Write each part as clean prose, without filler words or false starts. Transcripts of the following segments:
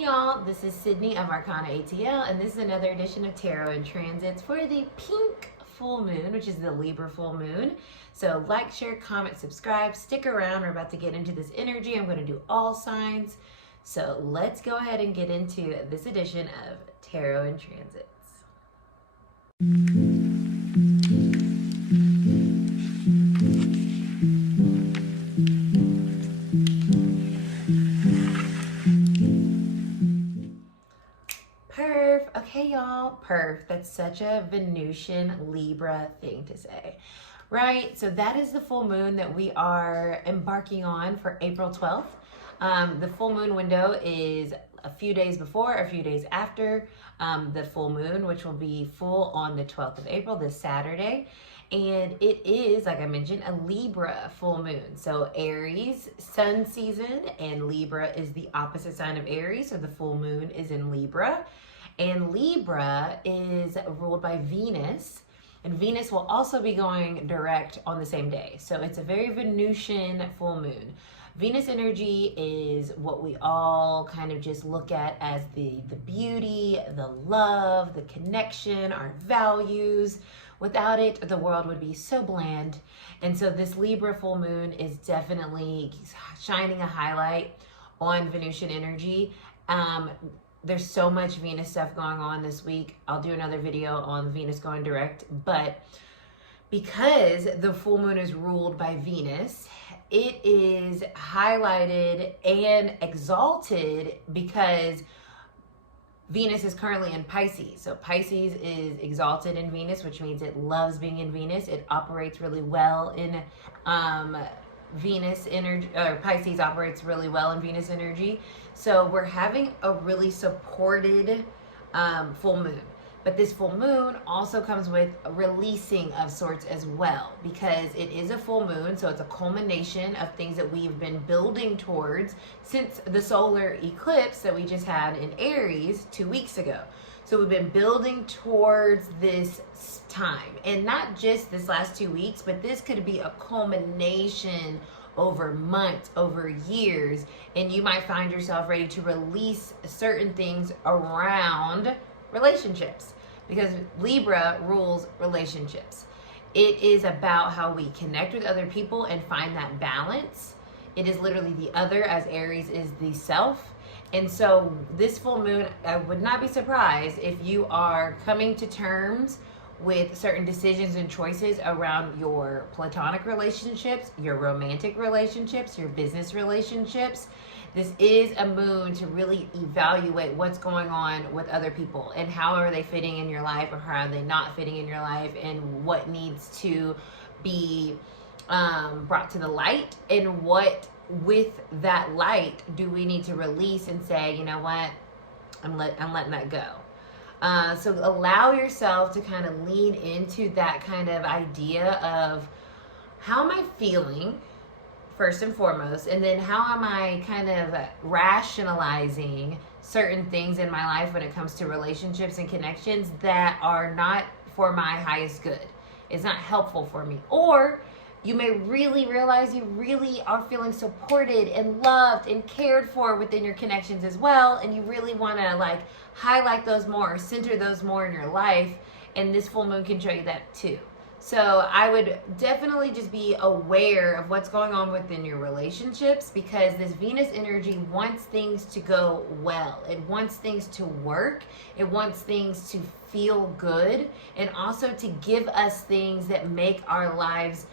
Hey y'all, this is Cidnee of Arcana ATL, and this is another edition of Tarot and Transits for the pink full moon, which is the Libra full moon. So like, share, comment, subscribe, stick around. We're about to get into this energy. I'm going to do all signs. So let's go ahead and get into this edition of Tarot and Transits. Okay, y'all, perf. That's such a Venusian Libra thing to say, right? So that is the full moon that we are embarking on for April 12th. The full moon window is a few days before, a few days after the full moon, which will be full on the 12th of April, this Saturday. And it is, like I mentioned, a Libra full moon. So Aries, sun season, and Libra is the opposite sign of Aries. So the full moon is in Libra. And Libra is ruled by Venus, and Venus will also be going direct on the same day. So it's a very Venusian full moon. Venus energy is what we all kind of just look at as the beauty, the love, the connection, our values. Without it, the world would be so bland. And so this Libra full moon is definitely shining a highlight on Venusian energy. There's so much Venus stuff going on this week. I'll do another video on Venus going direct, but because the full moon is ruled by Venus, it is highlighted and exalted because Venus is currently in Pisces. So Pisces is exalted in Venus, which means it loves being in Venus. It operates really well in Venus energy, or Pisces operates really well in Venus energy. So we're having a really supported full moon. But this full moon also comes with a releasing of sorts as well, because it is a full moon. So it's a culmination of things that we've been building towards since the solar eclipse that we just had in Aries 2 weeks ago. So we've been building towards this time, and not just this last 2 weeks, but this could be a culmination over months, over years, and you might find yourself ready to release certain things around relationships, because Libra rules relationships. It is about how we connect with other people and find that balance. It is literally the other, as Aries is the self. And so this full moon, I would not be surprised if you are coming to terms with certain decisions and choices around your platonic relationships, your romantic relationships, your business relationships. This is a moon to really evaluate what's going on with other people and how are they fitting in your life, or how are they not fitting in your life, and what needs to be brought to the light, and what with that light do we need to release and say, you know what, I'm letting that go. So allow yourself to kind of lean into that kind of idea of, how am I feeling first and foremost, and then how am I kind of rationalizing certain things in my life when it comes to relationships and connections that are not for my highest good. It's not helpful for me. Or you may really realize you really are feeling supported and loved and cared for within your connections as well, and you really want to like highlight those more, or center those more in your life, and this full moon can show you that too. So I would definitely just be aware of what's going on within your relationships, because this Venus energy wants things to go well. It wants things to work. It wants things to feel good, and also to give us things that make our lives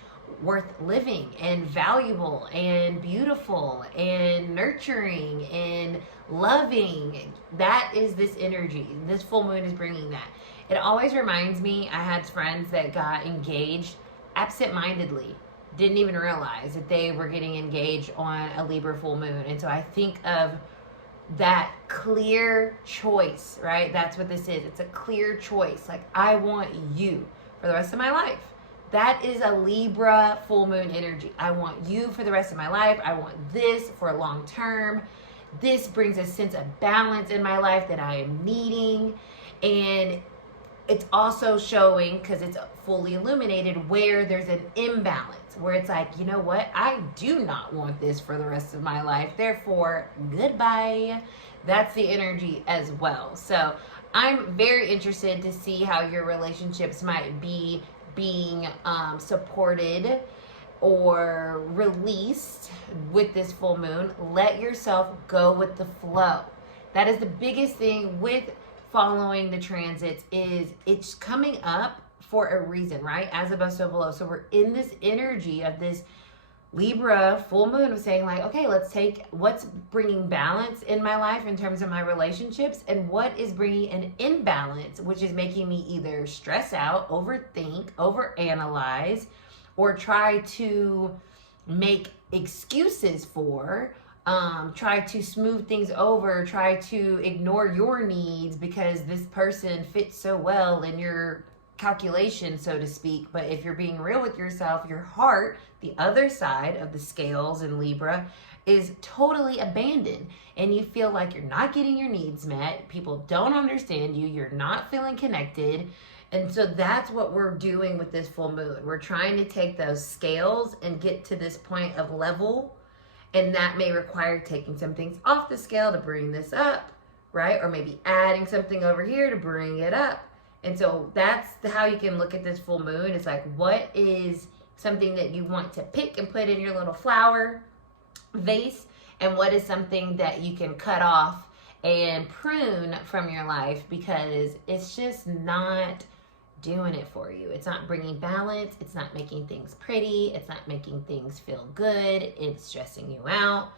worth living and valuable and beautiful and nurturing and loving. That is this energy. This full moon is bringing that. It always reminds me, I had friends that got engaged absent-mindedly, didn't even realize that they were getting engaged on a Libra full moon. And so I think of that clear choice, right? That's what this is. It's a clear choice. Like, I want you for the rest of my life. That is a Libra full moon energy. I want you for the rest of my life. I want this for a long term. This brings a sense of balance in my life that I am needing. And it's also showing, because it's fully illuminated, where there's an imbalance, where it's like, you know what, I do not want this for the rest of my life, therefore goodbye. That's the energy as well. So I'm very interested to see how your relationships might be being supported or released with this full moon. Let yourself go with the flow. That is the biggest thing with following the transits, is it's coming up for a reason, right? As above, so below. So we're in this energy of this Libra full moon of saying like, okay, let's take what's bringing balance in my life in terms of my relationships, and what is bringing an imbalance, which is making me either stress out, overthink, overanalyze, or try to make excuses for, try to smooth things over, try to ignore your needs because this person fits so well in your calculation, so to speak. But if you're being real with yourself, your heart, the other side of the scales in Libra, is totally abandoned, and you feel like you're not getting your needs met, people don't understand you, you're not feeling connected. And so that's what we're doing with this full moon. We're trying to take those scales and get to this point of level, and that may require taking some things off the scale to bring this up, right? Or maybe adding something over here to bring it up. And so that's how you can look at this full moon. It's like, what is something that you want to pick and put in your little flower vase, and what is something that you can cut off and prune from your life because it's just not doing it for you. It's not bringing balance. It's not making things pretty. It's not making things feel good. It's stressing you out.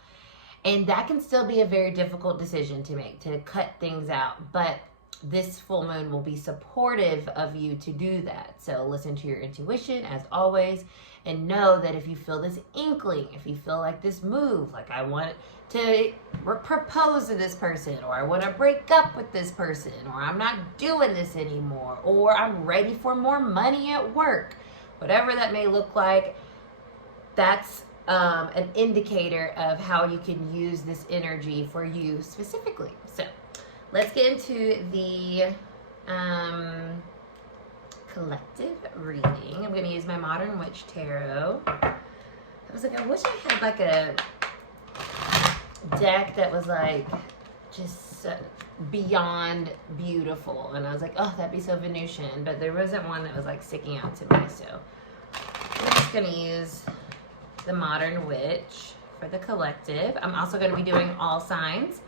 And that can still be a very difficult decision to make, to cut things out. But this full moon will be supportive of you to do that. So listen to your intuition as always, and know that if you feel this inkling, if you feel like this move, like I want to propose to this person, or I want to break up with this person, or I'm not doing this anymore, or I'm ready for more money at work, whatever that may look like, that's an indicator of how you can use this energy for you specifically. So let's get into the collective reading. I'm going to use my Modern Witch Tarot. I was like, I wish I had like a deck that was like just beyond beautiful. And I was like, oh, that'd be so Venusian. But there wasn't one that was like sticking out to me. So I'm just going to use the Modern Witch for the collective. I'm also going to be doing all signs,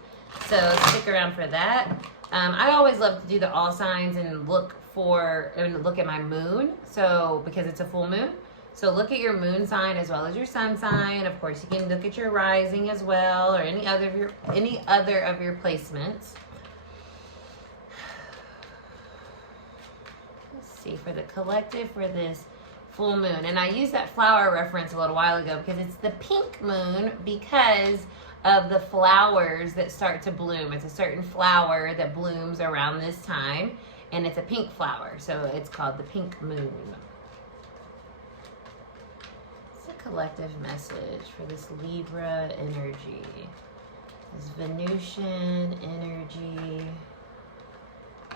so stick around for that. I always love to do the all signs and look at my moon, so because it's a full moon. So look at your moon sign as well as your sun sign. Of course, you can look at your rising as well, or any other of your placements. Let's see, for the collective for this full moon, and I used that flower reference a little while ago because it's the pink moon because of the flowers that start to bloom. It's a certain flower that blooms around this time, and it's a pink flower, so it's called the pink moon. It's a collective message for this Libra energy, this Venusian energy.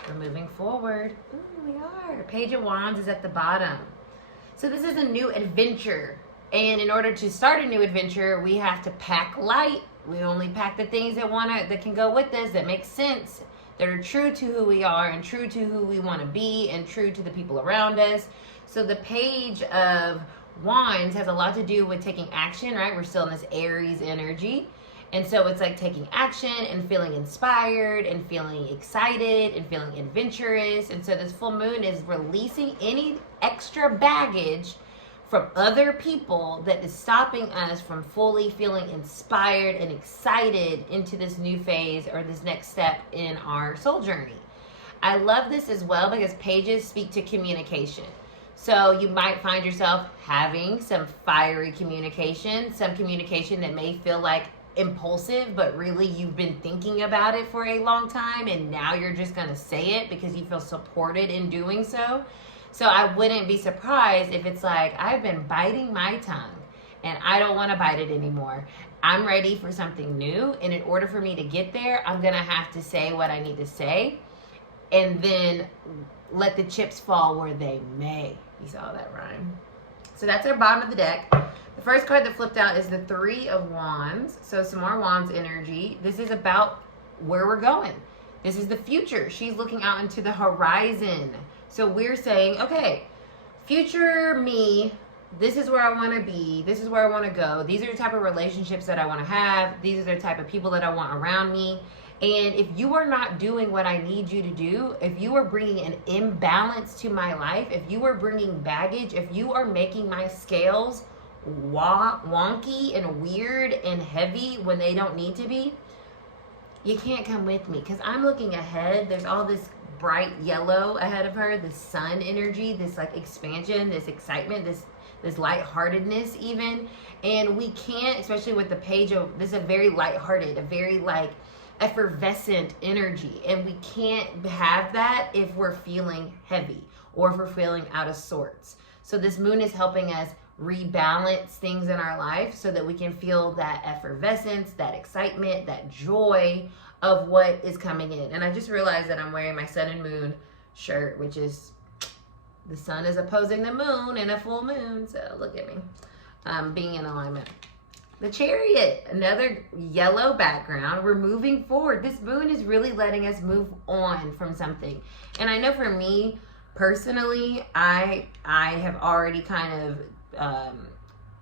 We're moving forward. Ooh, we are. Page of Wands is at the bottom. So this is a new adventure, and in order to start a new adventure, we have to pack light. We only pack the things that can go with us, that make sense, that are true to who we are and true to who we want to be and true to the people around us. So the Page of Wands has a lot to do with taking action, right? We're still in this Aries energy. And so it's like taking action and feeling inspired and feeling excited and feeling adventurous. And so this full moon is releasing any extra baggage from other people that is stopping us from fully feeling inspired and excited into this new phase or this next step in our soul journey. I love this as well because pages speak to communication. So you might find yourself having some fiery communication, some communication that may feel like impulsive, but really you've been thinking about it for a long time, and now you're just going to say it because you feel supported in doing so. So I wouldn't be surprised if it's like, I've been biting my tongue and I don't want to bite it anymore. I'm ready for something new, and in order for me to get there, I'm going to have to say what I need to say and then let the chips fall where they may. You saw that rhyme. So that's our bottom of the deck. The first card that flipped out is the Three of Wands. So some more Wands energy. This is about where we're going. This is the future. She's looking out into the horizon. So we're saying, okay, future me, this is where I want to be. This is where I want to go. These are the type of relationships that I want to have. These are the type of people that I want around me. And if you are not doing what I need you to do, if you are bringing an imbalance to my life, if you are bringing baggage, if you are making my scales wonky and weird and heavy when they don't need to be, you can't come with me, because I'm looking ahead. There's all this bright yellow ahead of her, this sun energy, this like expansion, this excitement, this lightheartedness even. And we can't, especially with the page of, this is a very lighthearted, a very like effervescent energy, and we can't have that if we're feeling heavy or if we're feeling out of sorts. So this moon is helping us rebalance things in our life so that we can feel that effervescence, that excitement, that joy of what is coming in. And I just realized that I'm wearing my sun and moon shirt, which is the sun is opposing the moon in a full moon. So look at me, being in alignment. The Chariot, another yellow background. We're moving forward. This moon is really letting us move on from something. And I know for me personally, I have already kind of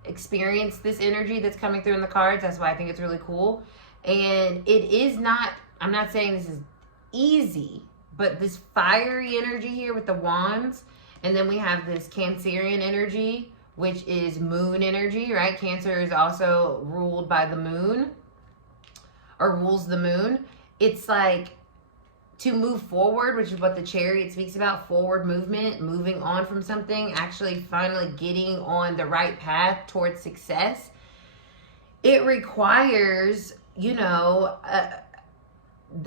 experienced this energy that's coming through in the cards. That's why I think it's really cool. And it is not, I'm not saying this is easy, but this fiery energy here with the wands, and then we have this Cancerian energy, which is moon energy, right? Cancer is also ruled by the moon, or rules the moon. It's like to move forward, which is what the Chariot speaks about, forward movement, moving on from something, actually finally getting on the right path towards success. It requires, you know,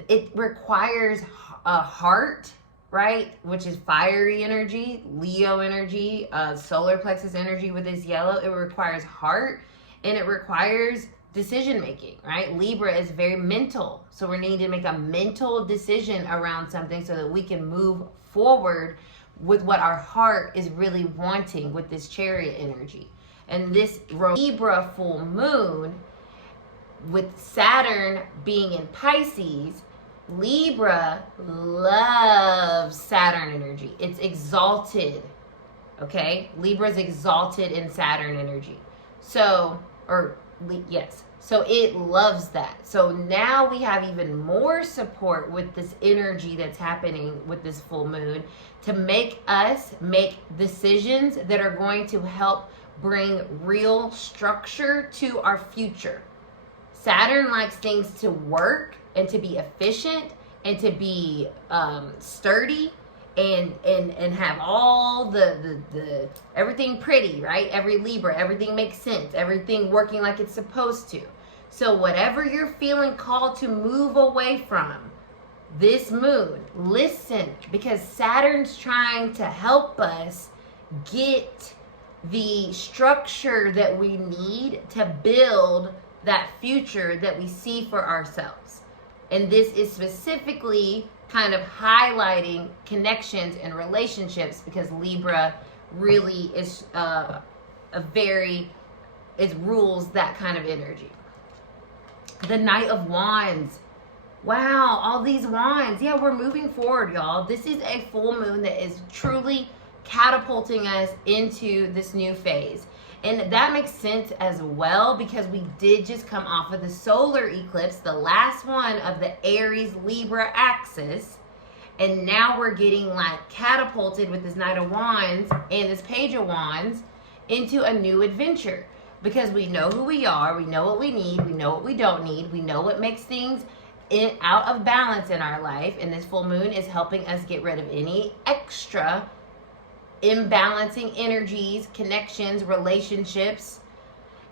it requires a heart, right? Which is fiery energy, Leo energy, solar plexus energy with this yellow. It requires heart, and it requires decision making, right? Libra is very mental. So we need to make a mental decision around something so that we can move forward with what our heart is really wanting with this Chariot energy. And this Libra full moon with Saturn being in Pisces, Libra loves Saturn energy. It's exalted, okay? Libra's exalted in Saturn energy. So, yes. So it loves that. So now we have even more support with this energy that's happening with this full moon to make us make decisions that are going to help bring real structure to our future. Saturn likes things to work and to be efficient and to be sturdy and have all the everything pretty, right? Every Libra, everything makes sense, everything working like it's supposed to. So whatever you're feeling called to move away from this moon, listen, because Saturn's trying to help us get the structure that we need to build that future that we see for ourselves. And this is specifically kind of highlighting connections and relationships, because Libra really is it rules that kind of energy. The Knight of Wands. Wow, all these wands. Yeah, we're moving forward, y'all. This is a full moon that is truly catapulting us into this new phase. And that makes sense as well, because we did just come off of the solar eclipse, the last one of the Aries Libra axis. And now we're getting like catapulted with this Knight of Wands and this Page of Wands into a new adventure. Because we know who we are, we know what we need, we know what we don't need, we know what makes things out of balance in our life. And this full moon is helping us get rid of any extra imbalancing energies, connections, relationships,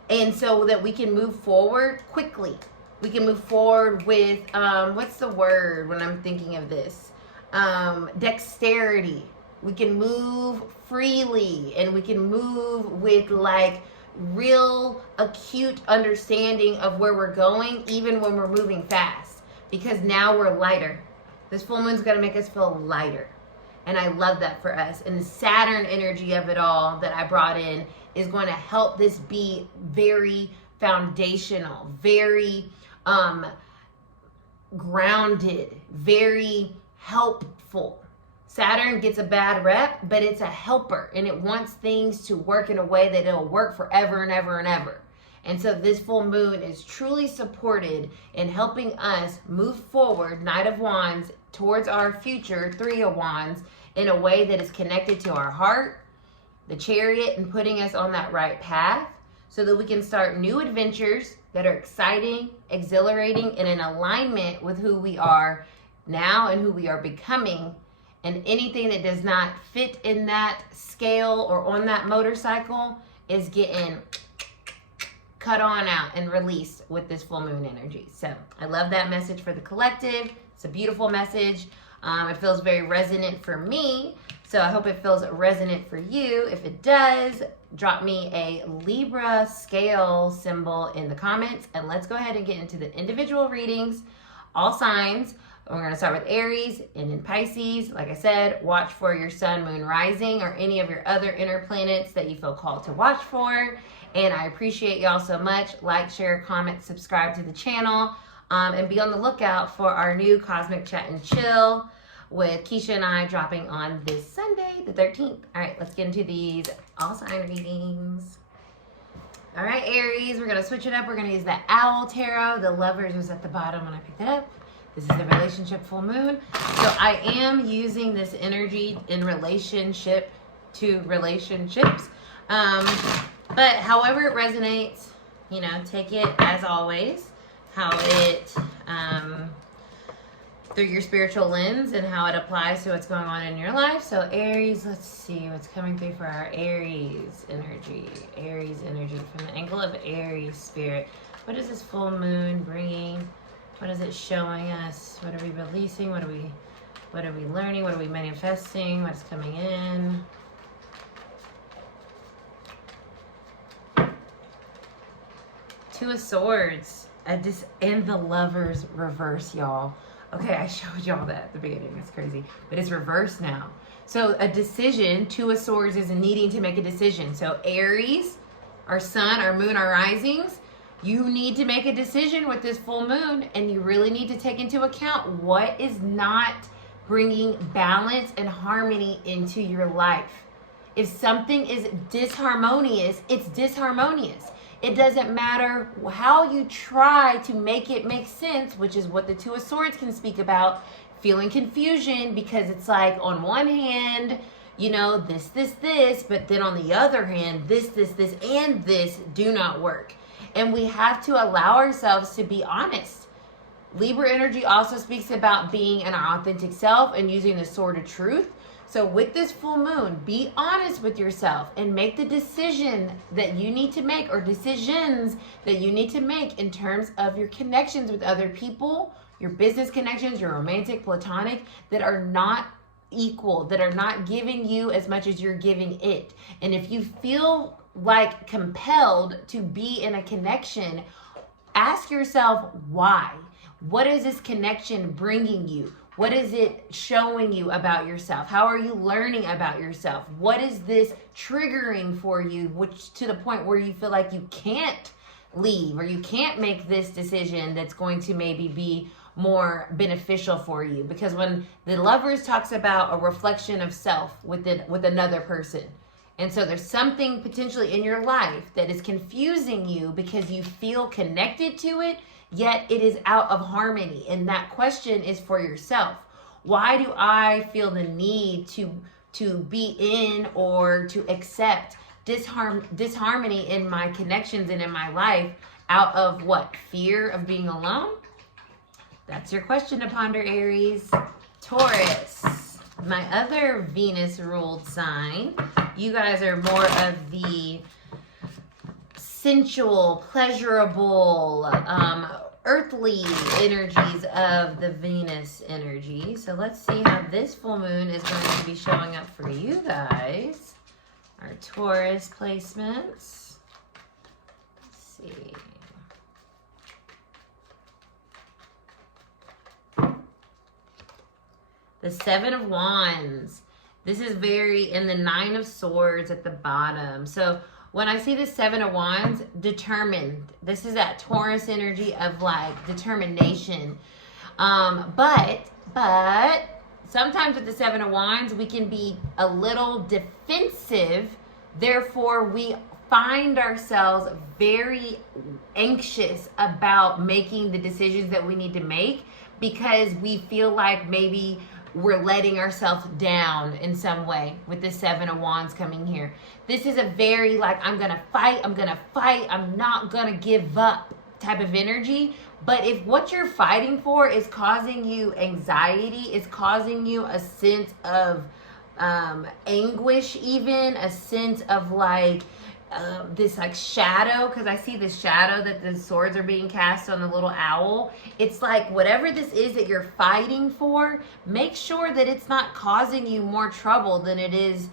and so that we can move forward quickly. We can move forward with what's the word when I'm thinking of this? Dexterity. We can move freely, and we can move with like real acute understanding of where we're going, even when we're moving fast, because now we're lighter. This full moon's going to make us feel lighter. And I love that for us. And the Saturn energy of it all that I brought in is going to help this be very foundational, very grounded, very helpful. Saturn gets a bad rep, but it's a helper, and it wants things to work in a way that it'll work forever and ever and ever. And so this full moon is truly supported in helping us move forward, Knight of Wands, towards our future, Three of Wands, in a way that is connected to our heart, the Chariot, and putting us on that right path so that we can start new adventures that are exciting, exhilarating, and in alignment with who we are now and who we are becoming. And anything that does not fit in that scale or on that motorcycle is getting cut on out and released with this full moon energy. So I love that message for the collective. It's a beautiful message. It feels very resonant for me. So I hope it feels resonant for you. If it does, drop me a Libra scale symbol in the comments. And let's go ahead and get into the individual readings, all signs. We're going to start with Aries and in Pisces. Like I said, watch for your sun, moon, rising, or any of your other inner planets that you feel called to watch for. And I appreciate y'all so much. Like, share, comment, subscribe to the channel. And be on the lookout for our new Cosmic Chat and Chill with Keisha and I dropping on this Sunday, the 13th. All right, let's get into these all sign readings. All right, Aries, we're going to switch it up. We're going to use the Owl Tarot. The Lovers was at the bottom when I picked it up. This is the relationship full moon. So I am using this energy in relationship to relationships. But however it resonates, you know, take it as always, how it, through your spiritual lens and how it applies to what's going on in your life. So Aries, let's see what's coming through for our Aries energy. Aries energy from the angle of Aries spirit. What is this full moon bringing? What is it showing us? What are we releasing? What are we learning? What are we manifesting? What's coming in? Two of Swords. And the Lovers reverse, y'all. Okay, I showed y'all that at the beginning. That's crazy. But it's reversed now. So a decision, Two of Swords is needing to make a decision. So Aries, our sun, our moon, our risings, you need to make a decision with this full moon, and you really need to take into account what is not bringing balance and harmony into your life. If something is disharmonious, it's disharmonious. It doesn't matter how you try to make it make sense, which is what the Two of Swords can speak about, feeling confusion because it's like on one hand, you know, this, but then on the other hand, this, and this do not work. And we have to allow ourselves to be honest. Libra energy also speaks about being an authentic self and using the sword of truth. So with this full moon, be honest with yourself and make the decision that you need to make, or decisions that you need to make in terms of your connections with other people, your business connections, your romantic, platonic, that are not equal, that are not giving you as much as you're giving it. And if you feel like compelled to be in a connection, ask yourself why. What is this connection bringing you? What is it showing you about yourself? How are you learning about yourself? What is this triggering for you, which to the point where you feel like you can't leave or you can't make this decision that's going to maybe be more beneficial for you? Because when the Lovers talks about a reflection of self with another person, and so there's something potentially in your life that is confusing you because you feel connected to it, yet it is out of harmony. And that question is for yourself. Why do I feel the need to be in or to accept disharmony in my connections and in my life out of what? Fear of being alone? That's your question to ponder, Aries. Taurus, my other Venus ruled sign. You guys are more of the sensual, pleasurable, earthly energies of the Venus energy. So let's see how this full moon is going to be showing up for you guys. Our Taurus placements. Let's see. The Seven of Wands. This is very in the Nine of Swords at the bottom. So when I see the Seven of Wands, determined. This is that Taurus energy of like determination. But sometimes with the Seven of Wands, we can be a little defensive. Therefore, we find ourselves very anxious about making the decisions that we need to make because we feel like maybe we're letting ourselves down in some way with the Seven of Wands coming here. This is a very like, I'm gonna fight, I'm not gonna give up type of energy. But if what you're fighting for is causing you anxiety, is causing you a sense of anguish, even a sense of like this like shadow, because I see the shadow that the swords are being cast on the little owl. It's like whatever this is that you're fighting for, make sure that it's not causing you more trouble than it is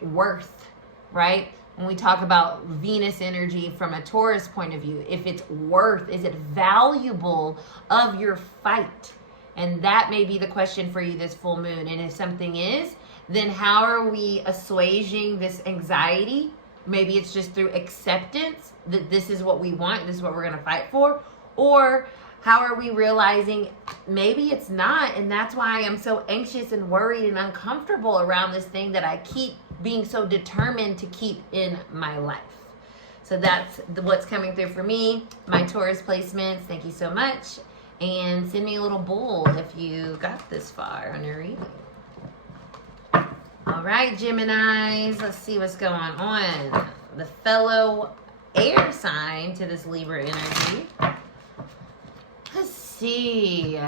worth, right? When we talk about Venus energy from a Taurus point of view, if it's worth, is it valuable of your fight? And that may be the question for you this full moon. And if something is, then how are we assuaging this anxiety? Maybe it's just through acceptance that this is what we want, this is what we're going to fight for. Or how are we realizing maybe it's not, and that's why I am so anxious and worried and uncomfortable around this thing that I keep being so determined to keep in my life. So that's what's coming through for me. My Taurus placements, thank you so much. And send me a little bull if you got this far on your reading. All right, Geminis, let's see what's going on. The fellow air sign to this Libra energy. Let's see.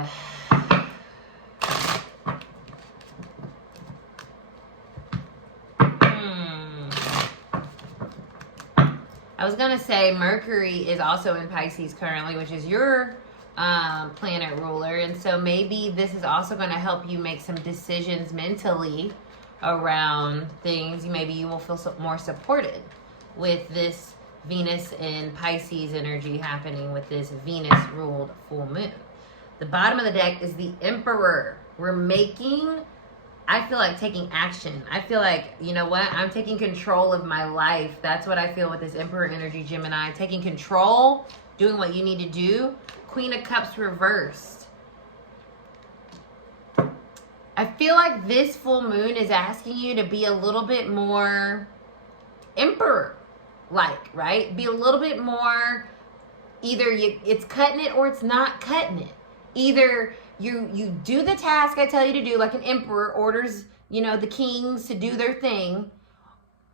I was going to say Mercury is also in Pisces currently, which is your planet ruler. And so maybe this is also going to help you make some decisions mentally around things. Maybe you will feel more supported with this Venus and Pisces energy happening with this Venus-ruled full moon. The bottom of the deck is the Emperor. I feel like taking action. I feel like, you know what? I'm taking control of my life. That's what I feel with this Emperor energy, Gemini. Taking control, doing what you need to do. Queen of Cups reversed. I feel like this full moon is asking you to be a little bit more Emperor-like, right? Be a little bit more, either it's cutting it or it's not cutting it. Either you do the task I tell you to do, like an emperor orders, the kings to do their thing.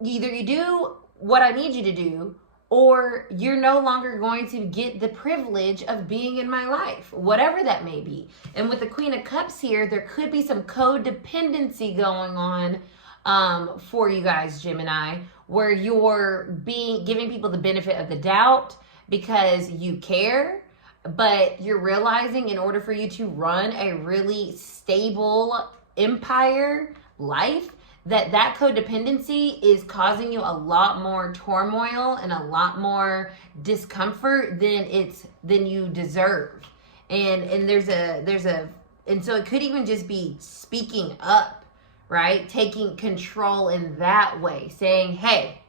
Either you do what I need you to do, or you're no longer going to get the privilege of being in my life, whatever that may be. And with the Queen of Cups here, there could be some codependency going on for you guys, Gemini, where you're giving people the benefit of the doubt because you care. But you're realizing in order for you to run a really stable empire life, that codependency is causing you a lot more turmoil and a lot more discomfort than you deserve. And so it could even just be speaking up, right? Taking control in that way, saying, hey,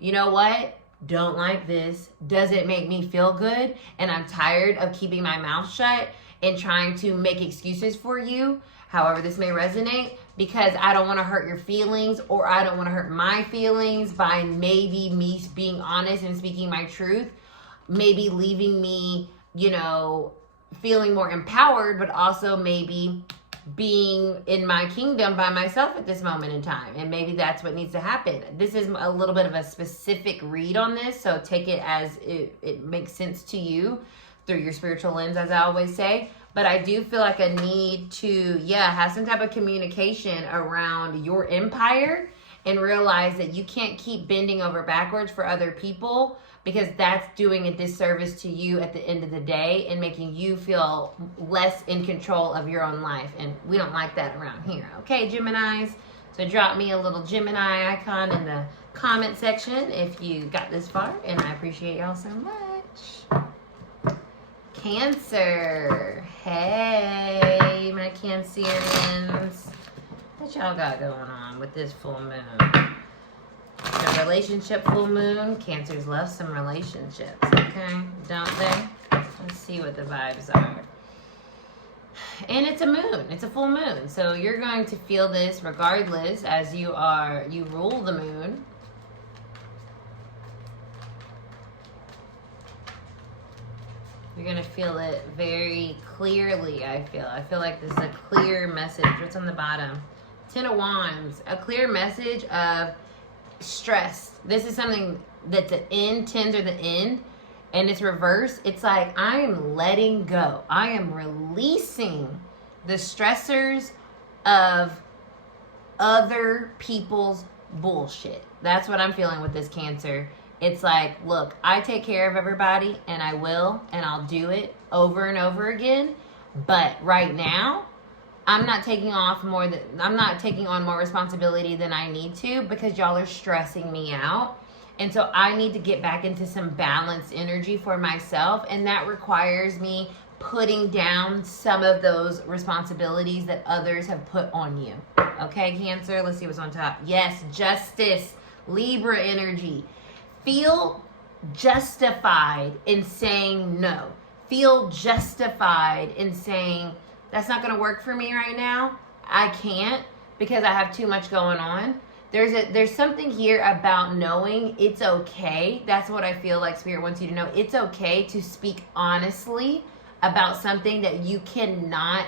you know what? Don't like this. Does it make me feel good? And I'm tired of keeping my mouth shut and trying to make excuses for you, however this may resonate, because I don't want to hurt your feelings, or I don't want to hurt my feelings by maybe me being honest and speaking my truth, maybe leaving me, feeling more empowered, but also maybe being in my kingdom by myself at this moment in time. And maybe that's what needs to happen. This is a little bit of a specific read on this, so take it as it makes sense to you through your spiritual lens, as I always say. But I do feel like a need to, have some type of communication around your empire and realize that you can't keep bending over backwards for other people, because that's doing a disservice to you at the end of the day and making you feel less in control of your own life. And we don't like that around here. Okay, Geminis? So drop me a little Gemini icon in the comment section if you got this far, and I appreciate y'all so much. Cancer. Hey, my Cancerians. What y'all got going on with this full moon? The relationship full moon. Cancers love some relationships, okay? Don't they? Let's see what the vibes are. And it's a moon. It's a full moon. So you're going to feel this regardless as you rule the moon. You're going to feel it very clearly, I feel. I feel like this is a clear message. What's on the bottom? Ten of Wands. A clear message of stress. This is something that's an end. Tens are the end. And it's reverse. It's like I am letting go. I am releasing the stressors of other people's bullshit. That's what I'm feeling with this Cancer. It's like, look, I take care of everybody, and I will, and I'll do it over and over again. But right now, I'm not taking on more responsibility than I need to because y'all are stressing me out. And so I need to get back into some balanced energy for myself, and that requires me putting down some of those responsibilities that others have put on you. Okay, Cancer, let's see what's on top. Yes, justice, Libra energy. Feel justified in saying no. Feel justified in saying, that's not going to work for me right now. I can't because I have too much going on. There's something here about knowing it's okay. That's what I feel like Spirit wants you to know. It's okay to speak honestly about something that you cannot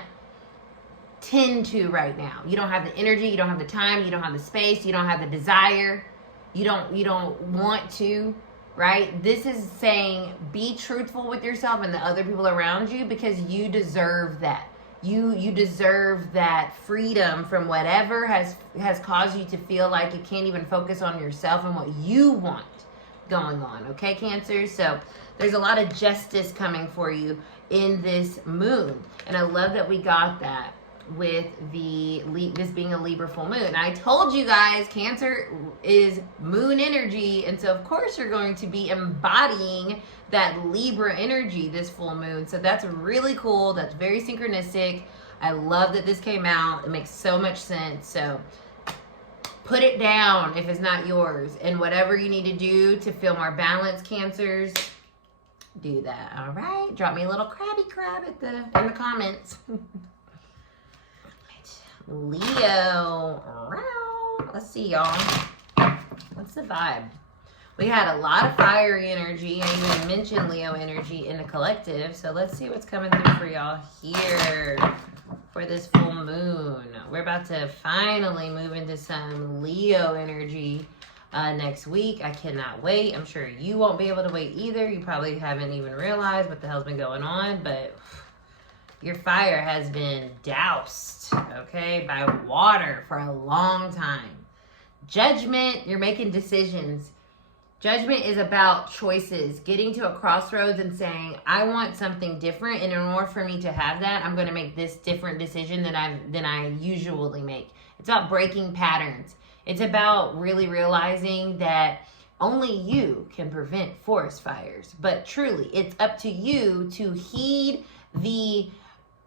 tend to right now. You don't have the energy, you don't have the time, you don't have the space, you don't have the desire. You don't want to, right? This is saying be truthful with yourself and the other people around you because you deserve that. You deserve that freedom from whatever has caused you to feel like you can't even focus on yourself and what you want going on. Okay, Cancer? So there's a lot of justice coming for you in this moon. And I love that we got that with this being a Libra full moon. I told you guys Cancer is moon energy, and so of course you're going to be embodying that Libra energy this full moon. So that's really cool. That's very synchronistic. I love that this came out. It makes so much sense. So put it down if it's not yours, and whatever you need to do to feel more balanced, Cancers, do that. All right, drop me a little crabby crab in the comments. Leo, let's see, y'all. What's the vibe? We had a lot of fiery energy. I even mentioned Leo energy in the collective. So let's see what's coming through for y'all here for this full moon. We're about to finally move into some Leo energy next week. I cannot wait. I'm sure you won't be able to wait either. You probably haven't even realized what the hell's been going on, but your fire has been doused, okay, by water for a long time. Judgment, you're making decisions. Judgment is about choices, getting to a crossroads and saying, I want something different, and in order for me to have that, I'm going to make this different decision than I usually make. It's about breaking patterns. It's about really realizing that only you can prevent forest fires. But truly, it's up to you to heed the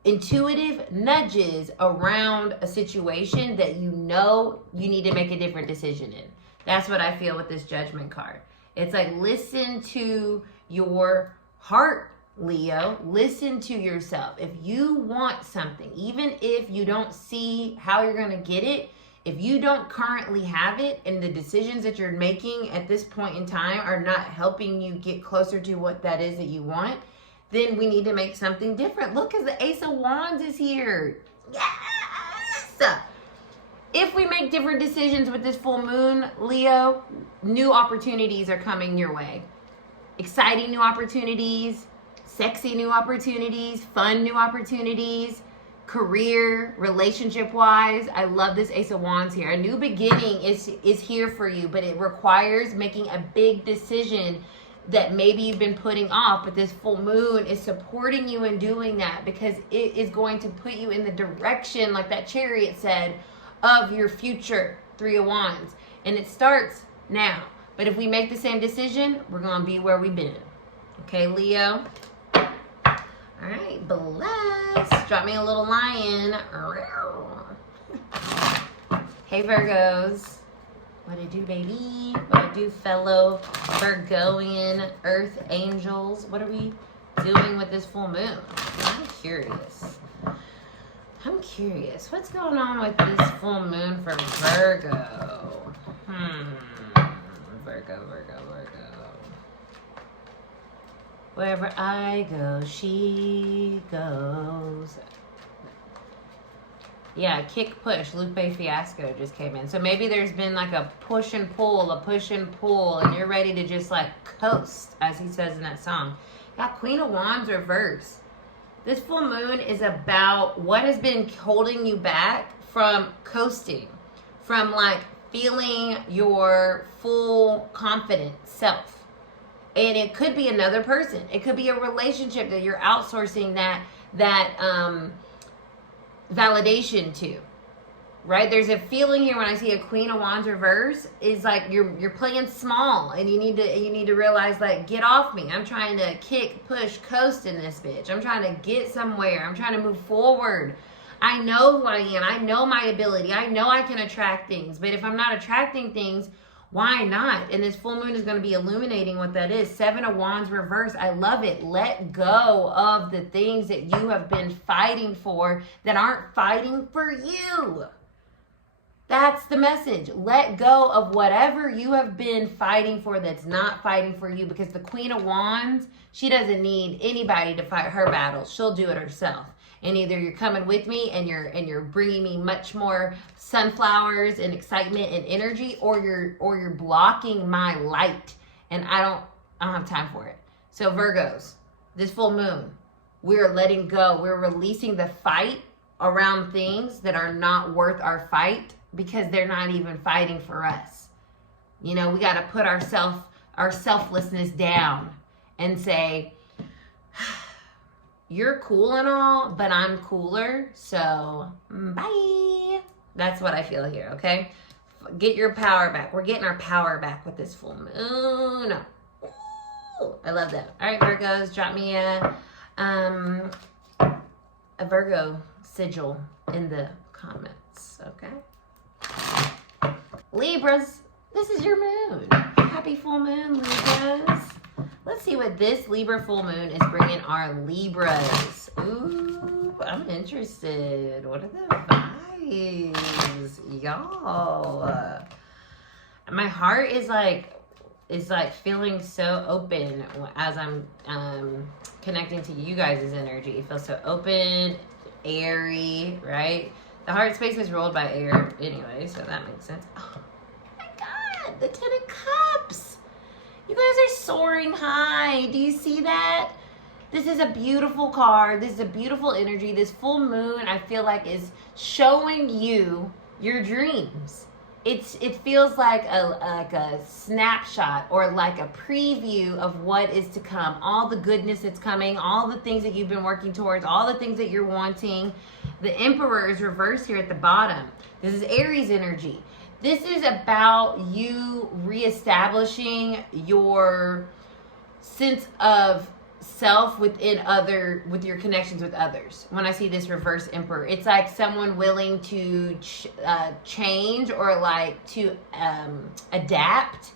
intuitive nudges around a situation that you know you need to make a different decision in. That's what I feel with this Judgment card. It's like, listen to your heart, Leo. Listen to yourself. If you want something, even if you don't see how you're going to get it, if you don't currently have it and the decisions that you're making at this point in time are not helping you get closer to what that is that you want, then we need to make something different. Look, because the Ace of Wands is here. Yes! If we make different decisions with this full moon, Leo, new opportunities are coming your way. Exciting new opportunities, sexy new opportunities, fun new opportunities, career, relationship-wise. I love this Ace of Wands here. A new beginning is here for you, but it requires making a big decision that maybe you've been putting off, but this full moon is supporting you in doing that because it is going to put you in the direction, like that Chariot said, of your future. Three of Wands. And it starts now. But if we make the same decision, we're going to be where we've been. Okay, Leo? All right, bless. Drop me a little lion. Hey Virgos. What it do, baby? What it do, fellow Virgoian earth angels? What are we doing with this full moon? I'm curious. What's going on with this full moon for Virgo? Virgo. Wherever I go, she goes. Yeah, kick push. Lupe Fiasco just came in. So maybe there's been like a push and pull, and you're ready to just like coast, as he says in that song. Got Queen of Wands reverse. This full moon is about what has been holding you back from coasting, from like feeling your full confident self. And it could be another person. It could be a relationship that you're outsourcing that validation to, right? There's a feeling here when I see a Queen of Wands reverse is like you're playing small, and you need to realize, like, get off me. I'm trying to kick, push, coast in this bitch. I'm trying to get somewhere. I'm trying to move forward. I know who I am. I know my ability. I know I can attract things. But if I'm not attracting things, why not? And this full moon is going to be illuminating what that is. 7 of Wands reverse. I love it. Let go of the things that you have been fighting for that aren't fighting for you. That's the message. Let go of whatever you have been fighting for that's not fighting for you, because the Queen of Wands, she doesn't need anybody to fight her battles. She'll do it herself. And either you're coming with me and you're bringing me much more sunflowers and excitement and energy, or you're blocking my light, and I don't have time for it. So Virgos, this full moon, we're letting go. We're releasing the fight around things that are not worth our fight, because they're not even fighting for us. You know, we got to put our selflessness down and say, you're cool and all, but I'm cooler, so bye. That's what I feel here, okay? Get your power back. We're getting our power back with this full moon. Ooh, I love that. All right, Virgos, drop me a Virgo sigil in the comments, okay? Libras, this is your moon. Happy full moon, Libras. Let's see what this Libra full moon is bringing our Libras. Ooh, I'm interested. What are the vibes, y'all? My heart is like feeling so open as I'm connecting to you guys' energy. It feels so open, airy, right? The heart space is rolled by air anyway, so that makes sense. Oh my God, the 10 of Cups. You guys are soaring high. Do you see that? This is a beautiful card. This is a beautiful energy. This full moon, I feel like, is showing you your dreams. It feels like a snapshot, or like a preview of what is to come. All the goodness that's coming, all the things that you've been working towards, all the things that you're wanting. The Emperor is reversed here at the bottom. This is Aries energy. This is about you reestablishing your sense of self with your connections with others. When I see this reverse Emperor, it's like someone willing to change, or like to adapt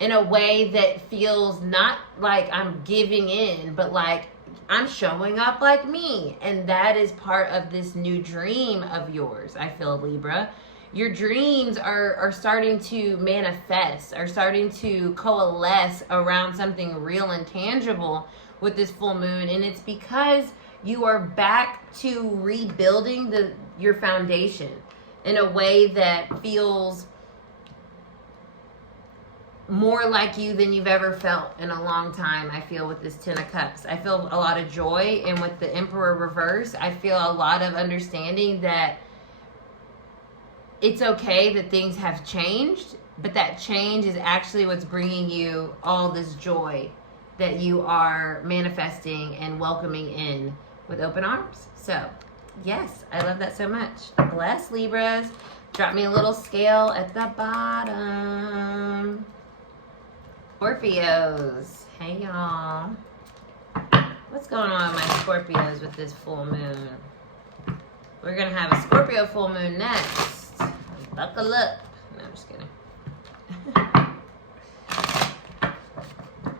in a way that feels not like I'm giving in, but like I'm showing up like me. And that is part of this new dream of yours, I feel, Libra. Your dreams are starting to manifest, are starting to coalesce around something real and tangible with this full moon. And it's because you are back to rebuilding your foundation in a way that feels more like you than you've ever felt in a long time. I feel with this 10 of Cups, I feel a lot of joy. And with the Emperor reverse, I feel a lot of understanding that it's okay that things have changed, but that change is actually what's bringing you all this joy that you are manifesting and welcoming in with open arms. So, yes, I love that so much. Bless, Libras. Drop me a little scale at the bottom. Scorpios. Hey, y'all. What's going on with my Scorpios with this full moon? We're going to have a Scorpio full moon next. Buckle up. No, I'm just kidding.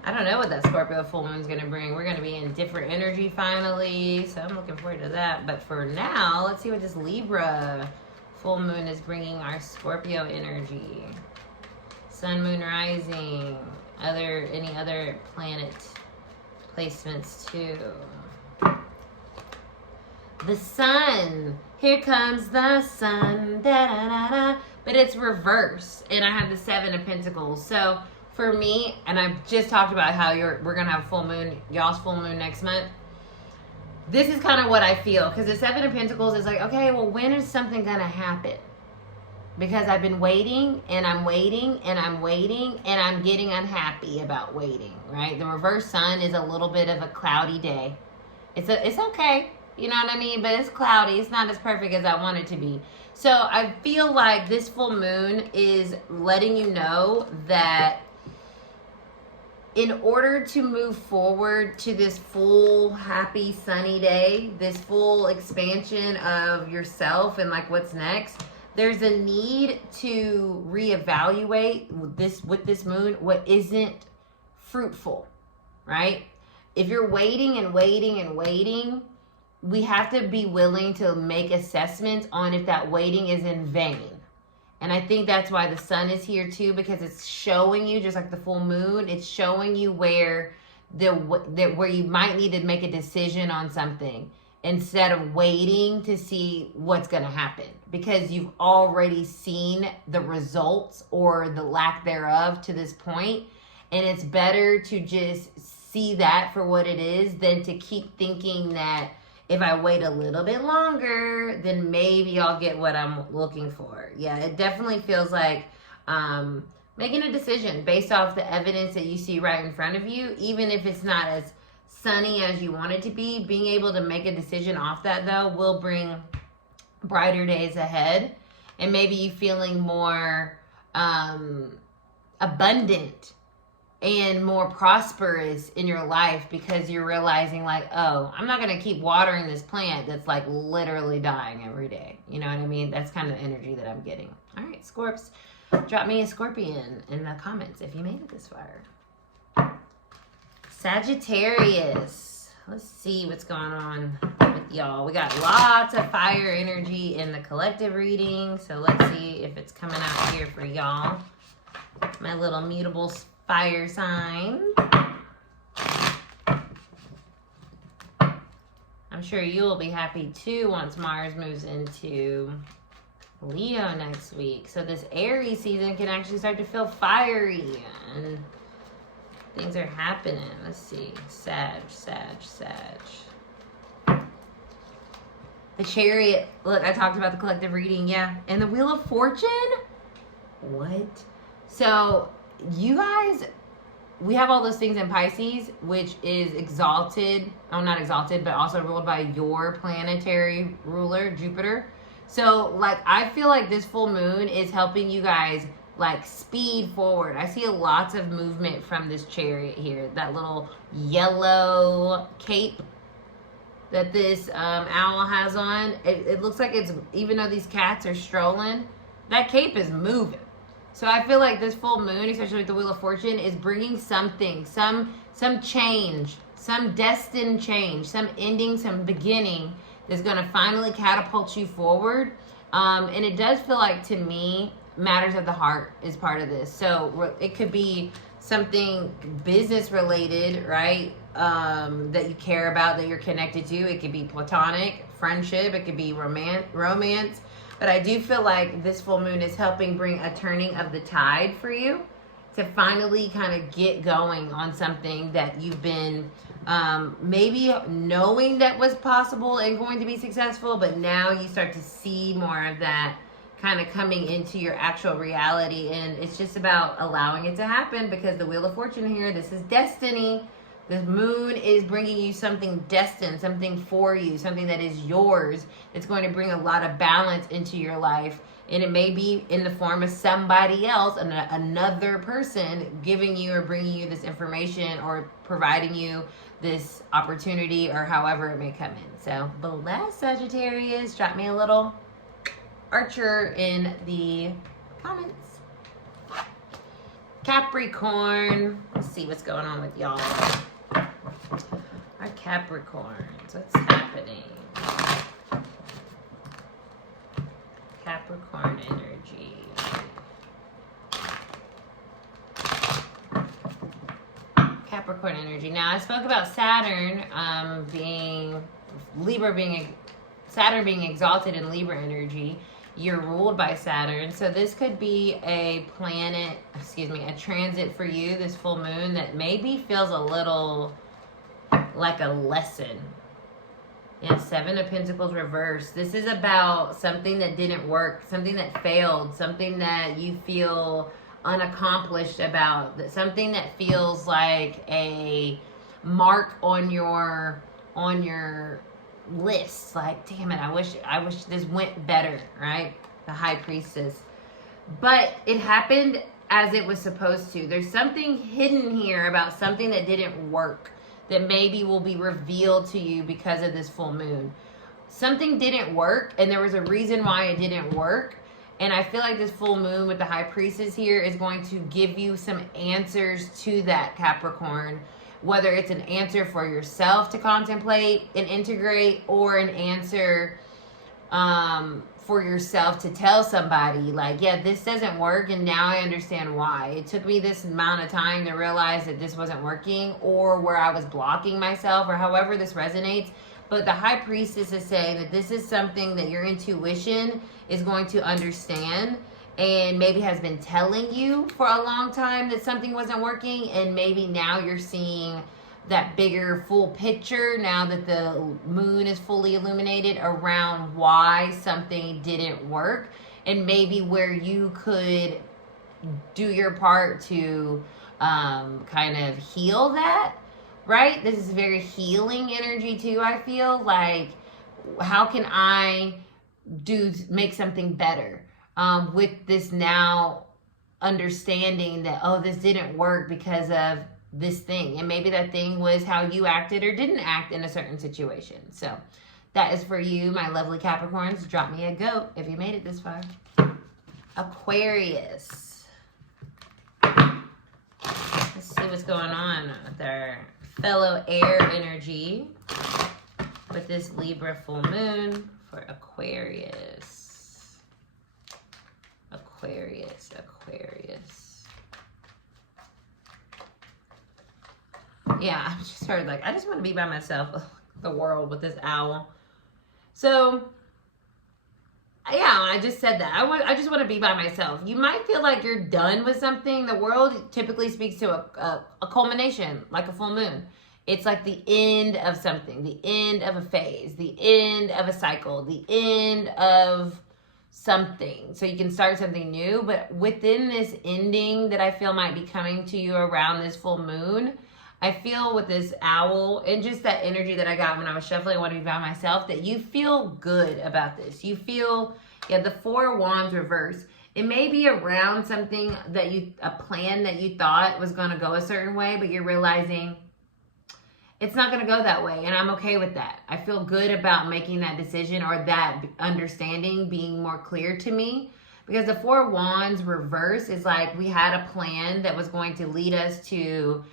I don't know what that Scorpio full moon is going to bring. We're going to be in different energy finally, so I'm looking forward to that. But for now, let's see what this Libra full moon is bringing our Scorpio energy. Sun, moon, rising. Any other planet placements too. The sun. Here comes the sun. Da, da, da, da. But it's reverse. And I have the Seven of Pentacles. So for me, and I've just talked about how we're going to have full moon, y'all's full moon next month. This is kind of what I feel. Because the Seven of Pentacles is like, okay, well, when is something going to happen? Because I've been waiting, and I'm waiting, and I'm waiting, and I'm getting unhappy about waiting, right? The reverse sun is a little bit of a cloudy day. It's okay, you know what I mean? But it's cloudy. It's not as perfect as I want it to be. So I feel like this full moon is letting you know that in order to move forward to this full, happy, sunny day, this full expansion of yourself and like what's next, there's a need to reevaluate with this moon what isn't fruitful, right? If you're waiting and waiting and waiting, we have to be willing to make assessments on if that waiting is in vain. And I think that's why the sun is here too, because it's showing you, just like the full moon, it's showing you where you might need to make a decision on something, instead of waiting to see what's going to happen, because you've already seen the results or the lack thereof to this point. And it's better to just see that for what it is than to keep thinking that if I wait a little bit longer, then maybe I'll get what I'm looking for. Yeah, it definitely feels like making a decision based off the evidence that you see right in front of you, even if it's not as sunny as you want it to be. Being able to make a decision off that, though, will bring brighter days ahead, and maybe you feeling more abundant and more prosperous in your life, because you're realizing like, oh, I'm not going to keep watering this plant that's like literally dying every day. You know what I mean? That's kind of the energy that I'm getting. All right, Scorps, drop me a Scorpion in the comments if you made it this far. Sagittarius. Let's see what's going on with y'all. We got lots of fire energy in the collective reading, so let's see if it's coming out here for y'all. My little mutable fire sign. I'm sure you'll be happy too once Mars moves into Leo next week. So this Aries season can actually start to feel fiery and things are happening. Let's see. Sag. The Chariot. Look, I talked about the collective reading. Yeah. And the Wheel of Fortune? What? So, you guys, we have all those things in Pisces, which is exalted. Oh, not exalted, but also ruled by your planetary ruler, Jupiter. So, like, I feel like this full moon is helping you guys like speed forward. I see lots of movement from this Chariot here. That little yellow cape that this owl has on. It looks like it's, even though these cats are strolling, that cape is moving. So I feel like this full moon, especially with the Wheel of Fortune, is bringing something, some change, some destined change, some ending, some beginning that's going to finally catapult you forward. And it does feel like, to me, matters of the heart is part of this. So it could be something business related, right? That you care about, that you're connected to. It could be platonic, friendship. It could be romance. But I do feel like this full moon is helping bring a turning of the tide for you to finally kind of get going on something that you've been maybe knowing that was possible and going to be successful, but now you start to see more of that kind of coming into your actual reality. And it's just about allowing it to happen, because the Wheel of Fortune here, this is destiny. The moon is bringing you something destined, something for you, something that is yours. It's going to bring a lot of balance into your life. And it may be in the form of somebody else, another person giving you or bringing you this information or providing you this opportunity, or however it may come in. So bless, Sagittarius. Drop me a little Archer in the comments. Capricorn. Let's see what's going on with y'all. Our Capricorns. What's happening? Capricorn energy. Capricorn energy. Now, I spoke about Saturn Saturn being exalted in Libra energy. You're ruled by Saturn. So this could be a transit for you, this full moon, that maybe feels a little like a lesson. Yeah, Seven of Pentacles reversed. This is about something that didn't work, something that failed, something that you feel unaccomplished about, something that feels like a mark on your list. Like, damn it, I wish this went better, right? The High Priestess. But it happened as it was supposed to. There's something hidden here about something that didn't work that maybe will be revealed to you because of this full moon. Something didn't work, and there was a reason why it didn't work. And I feel like this full moon with the High Priestess here is going to give you some answers to that, Capricorn. Whether it's an answer for yourself to contemplate and integrate, or an answer for yourself to tell somebody, like, yeah, this doesn't work, and now I understand why. It took me this amount of time to realize that this wasn't working, or where I was blocking myself, or however this resonates. But the High Priestess is saying that this is something that your intuition is going to understand, and maybe has been telling you for a long time that something wasn't working, and maybe now you're seeing that bigger full picture now that the moon is fully illuminated around why something didn't work, and maybe where you could do your part to kind of heal that, right? This is very healing energy too. I feel like, how can I make something better with this now understanding that, oh, this didn't work because of this thing, and maybe that thing was how you acted or didn't act in a certain situation. So that is for you, my lovely Capricorns. Drop me a goat if you made it this far. Aquarius. Let's see what's going on with our fellow air energy with this Libra full moon for Aquarius. Aquarius. Yeah, I just heard, like, I just want to be by myself, the world with this owl. So, yeah, I just said that. I just want to be by myself. You might feel like you're done with something. The world typically speaks to a culmination, like a full moon. It's like the end of something, the end of a phase, the end of a cycle, the end of something. So you can start something new, but within this ending that I feel might be coming to you around this full moon, I feel with this owl and just that energy that I got when I was shuffling, I want to be by myself, that you feel good about this. You feel, yeah, the Four of Wands reverse. It may be around something that a plan that you thought was going to go a certain way, but you're realizing it's not going to go that way. And I'm okay with that. I feel good about making that decision, or that understanding being more clear to me. Because the Four of Wands reverse is like, we had a plan that was going to lead us to,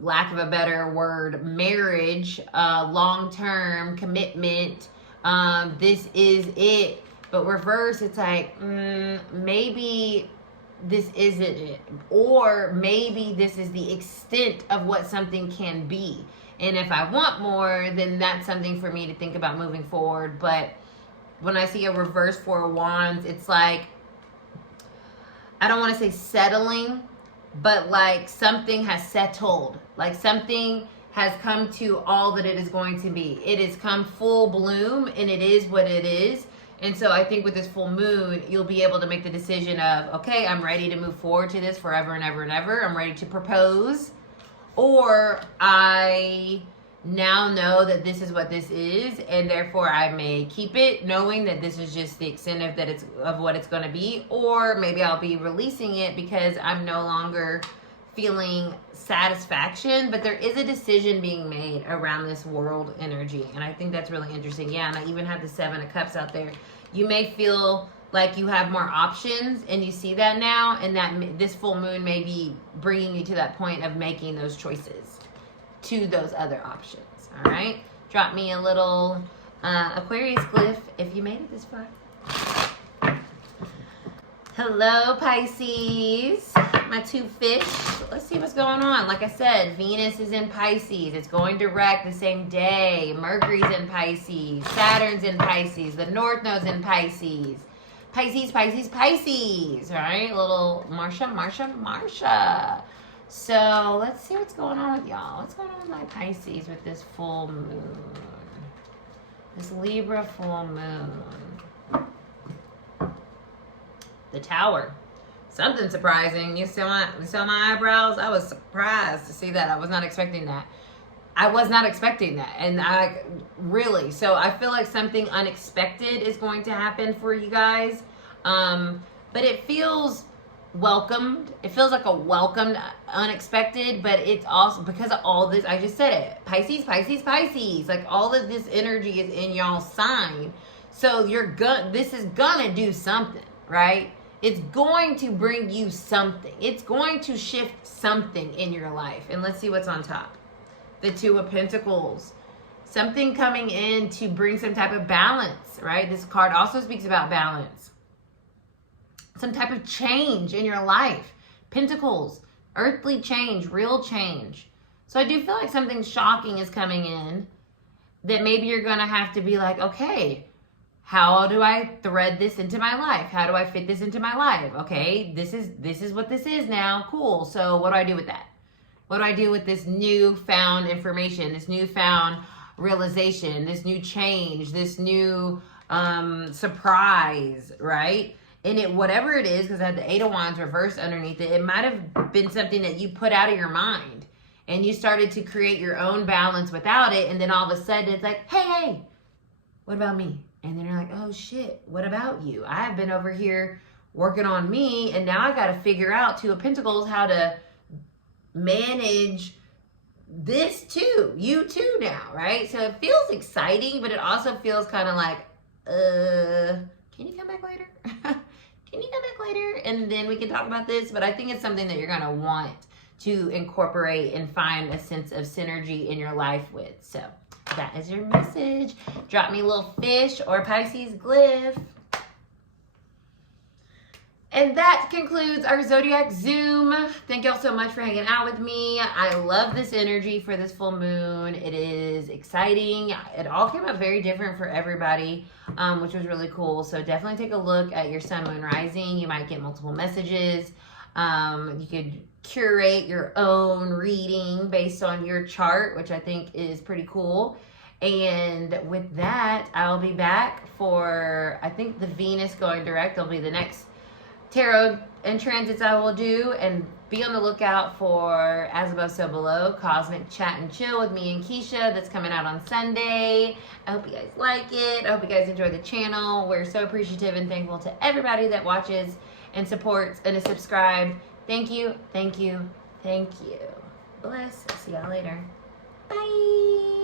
lack of a better word, marriage, long-term commitment. This is it. But reverse, it's like, maybe this isn't it. Or maybe this is the extent of what something can be. And if I want more, then that's something for me to think about moving forward. But when I see a reverse Four of Wands, it's like, I don't want to say settling, but like something has settled. Like something has come to all that it is going to be. It has come full bloom, and it is what it is. And so I think with this full moon, you'll be able to make the decision of, okay, I'm ready to move forward to this forever and ever and ever. I'm ready to propose. Or I now know that this is what this is, and therefore I may keep it, knowing that this is just the extent of what it's going to be. Or maybe I'll be releasing it because I'm no longer feeling satisfaction, but there is a decision being made around this world energy. And I think that's really interesting. Yeah, and I even have the 7 of Cups out there. You may feel like you have more options, and you see that now, and that this full moon may be bringing you to that point of making those choices to those other options. All right? Drop me a little Aquarius glyph if you made it this far. Hello, Pisces. My 2 fish. Let's see what's going on. Like I said, Venus is in Pisces. It's going direct the same day. Mercury's in Pisces. Saturn's in Pisces. The North Node's in Pisces. Pisces, Pisces, Pisces. All right, little Marsha. So let's see what's going on with y'all. What's going on with my Pisces with this full moon? This Libra full moon. The Tower. Something surprising. You saw my eyebrows? I was surprised to see that. I was not expecting that. I was not expecting that. And so I feel like something unexpected is going to happen for you guys. But it feels welcomed. It feels like a welcomed unexpected, but it's also because of all this. I just said it. Pisces, Pisces, Pisces. Like all of this energy is in y'all's sign. So this is gonna do something, right? It's going to bring you something. It's going to shift something in your life. And let's see what's on top. The 2 of Pentacles. Something coming in to bring some type of balance, right? This card also speaks about balance. Some type of change in your life. Pentacles. Earthly change. Real change. So I do feel like something shocking is coming in that maybe you're going to have to be like, okay, how do I thread this into my life? How do I fit this into my life? Okay, this is what this is now. Cool. So what do I do with that? What do I do with this newfound information, this newfound realization, this new change, this new surprise, right? And whatever it is, because I had the 8 of Wands reversed underneath it, it might have been something that you put out of your mind and you started to create your own balance without it. And then all of a sudden it's like, hey, what about me? And then you're like, oh shit, what about you? I've been over here working on me, and now I got to figure out, 2 of Pentacles, how to manage this too. You too now, right? So it feels exciting, but it also feels kind of like, can you come back later? Can you come back later? And then we can talk about this. But I think it's something that you're going to want to incorporate and find a sense of synergy in your life with. So that is your message. Drop me a little fish or Pisces glyph. And that concludes our Zodiac Zoom. Thank y'all so much for hanging out with me. I love this energy for this full moon. It is exciting. It all came out very different for everybody, which was really cool. So definitely take a look at your sun, moon, rising. You might get multiple messages. You could curate your own reading based on your chart, which I think is pretty cool. And with that, I'll be back for, I think, the Venus going direct. It'll be the next tarot and transits I will do. And be on the lookout for As Above, So Below, Cosmic Chat and Chill with me and Keisha. That's coming out on Sunday. I hope you guys like it. I hope you guys enjoy the channel. We're so appreciative and thankful to everybody that watches and supports and is subscribed. Thank you, thank you, thank you. Bless. See y'all later. Bye.